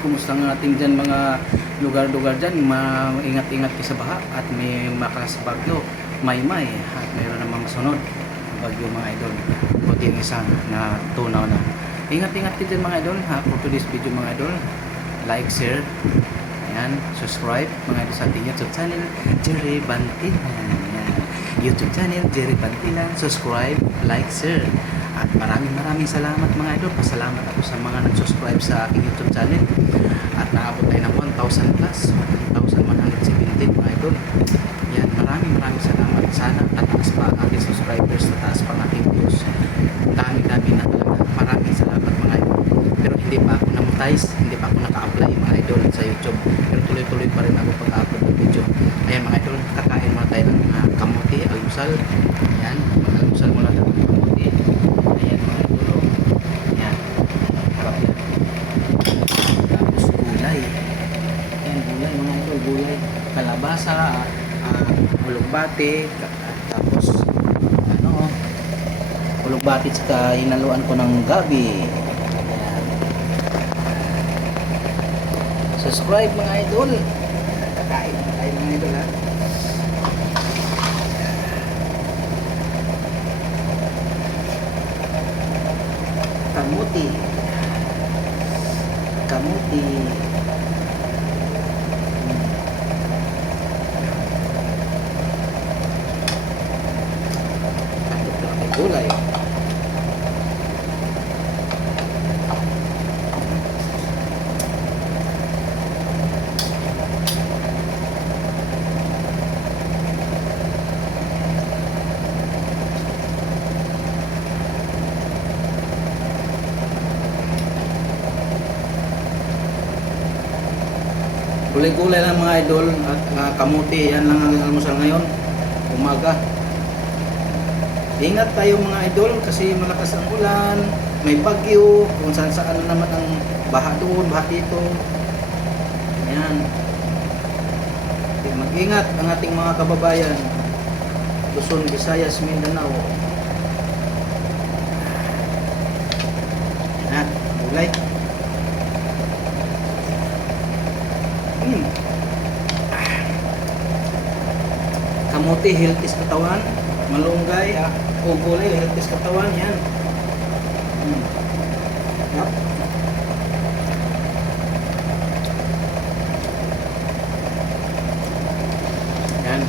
Kumusta ang ating dyan mga lugar-lugar dyan? Maingat-ingat kayo sa baha at may makas bagyo, Maymay at mayroon namang sunod bagyo mga idol. Buti yung isa na tunaw na. Ingat-ingat kayo dyan mga idol ha. For today's video mga idol, like, share, ayan, subscribe mga idol sa ating YouTube channel, Jerry Bantilan. YouTube channel, Jerry Bantilan. Subscribe, like, share. At maraming salamat mga idol. Pasalamat ako sa mga nag-subscribe sa aking YouTube channel. At naabot tayo ng 1,000 plus, 1,117 mga idol. Yan, maraming salamat. Sana tataas pa ang ating subscribers, tataas pa ang ating views. Dami na talaga. Maraming salamat mga idol. Pero hindi pa ako na-monetize, hindi pa ako naka-apply mga idol sa YouTube. Pero tuloy-tuloy pa rin ako pag-upload ng video. Ayan mga idol, kakain muna tayo ng kamuti, almusal. Ayan, mag-almusal muna tayo ng kamuti. Ayan mga idol. Ayan. Tapos gulay. Ayan, gulay mga idol, gulay. Kalabasa, ulugbati, tapos ulugbati tsaka hinaluan ko ng gabi. Ayan. Subscribe mga idol. Kakain tayo mga idol ha. Kamuti. Gulay. Gulay-gulay lang mga idol at kamuti, yan lang ang almusal ngayon, umaga. Ingat tayo mga idol kasi malakas ang ulan, may bagyo, kung saan naman ang baha doon, baha dito. Ayan. Mag-ingat ang ating mga kababayan, Luzon, Visayas, Mindanao. Ayan, gulay. Kamuti, healthy sa katawan. Malunggay, o gulay, healthy sa katawan. Yan. Yep. Yan.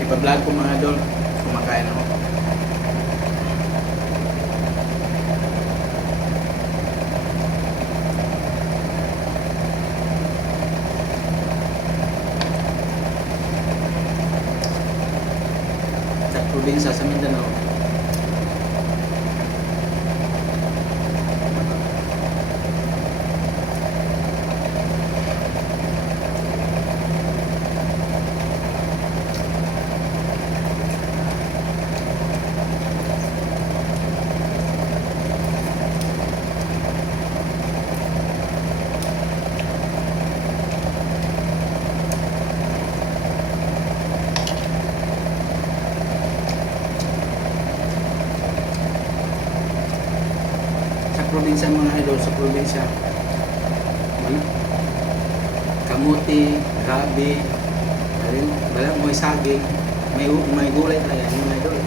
Ipa-vlog ko mga idol. Kumakain ako. Probinsya sa Mindanao. Probinsya mga idol, sa probinsya kamuti, gabi, may saging, may gulay talaga mga idol.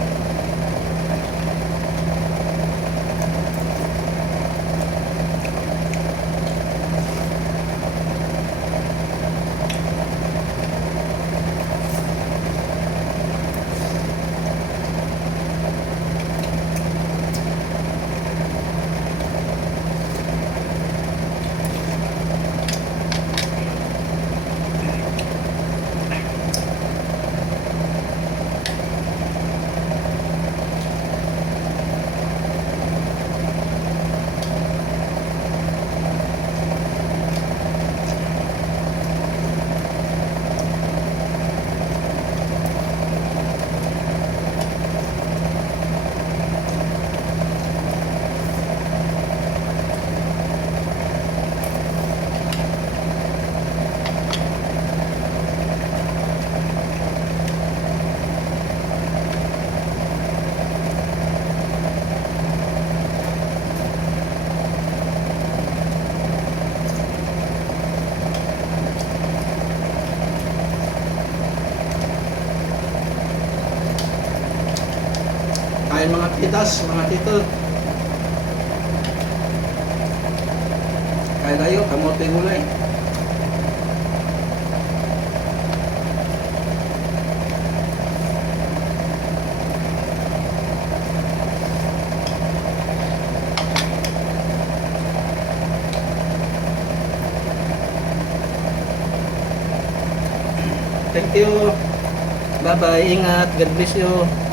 Kain mga titas, mga tito. Kain tayo, kamote gulay. Thank you. Bye-bye. Ingat. God bless you.